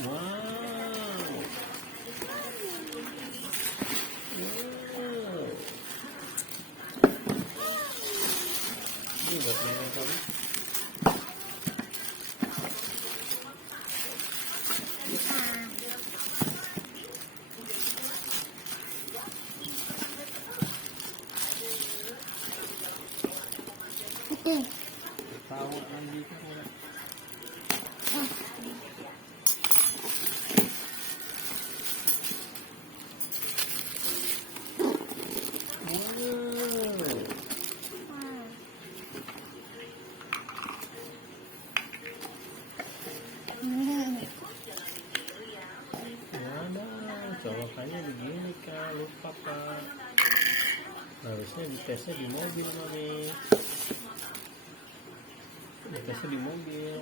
Wow. Ini buat nenek kamu. Tahu lagi kan udah. Colokannya begini kak, lupa kak. Harusnya ditesnya di mobil mami. Ditesnya di mobil.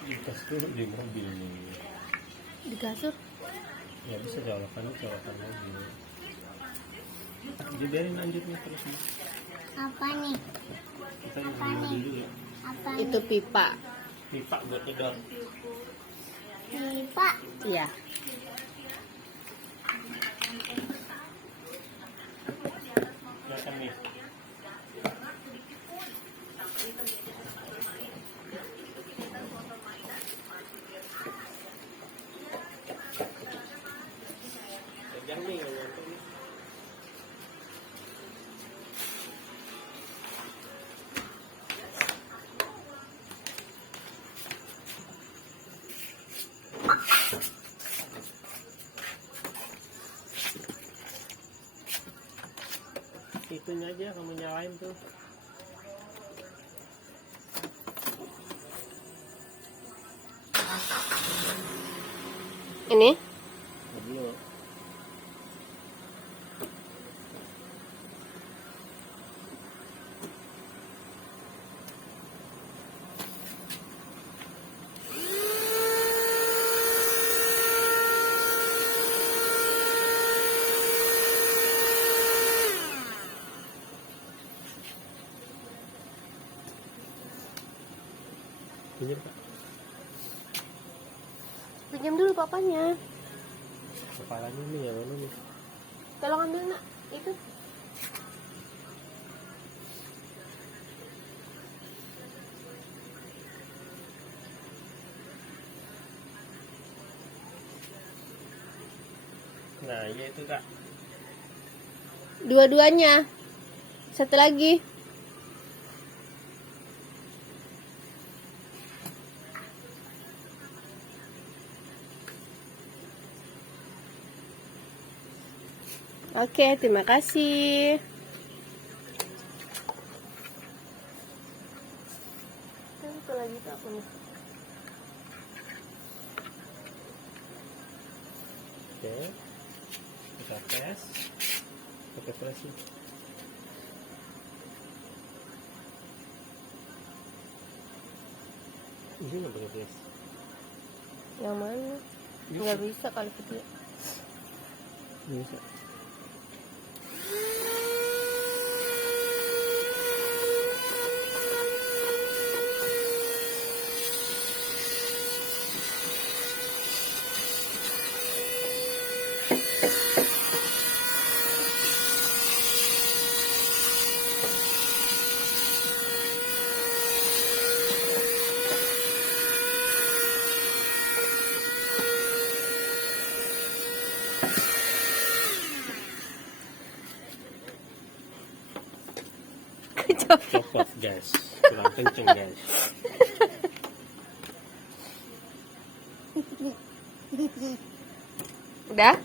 Dites dulu di mobil nih. Di kasur? Ya bisa colokan mobil. Jadi biarin lanjut nih terus nih. Apa nih? Kita dulu ya. Apa Itu pipa. Pipa buat nyedot. pipa? Iya. Silakan nih. Pegang nih, nggak nyantuk nih. Itunya aja kamu nyalain tuh. Ini? Dulu. Pinjam kak. Pinjam dulu papanya. Kepalanya nih yang mana nih? Tolong ambil nak. Itu. Nah iya itu kak. Dua-duanya. Satu lagi. Oke, terima kasih. Satu lagi tuh apa nih? Oke. Kita tes. Pakai flash. Ini nggak pakai flash. Yang mana? Nggak bisa kali video. Bisa. Copot guys, kurang kenceng guys. Udah?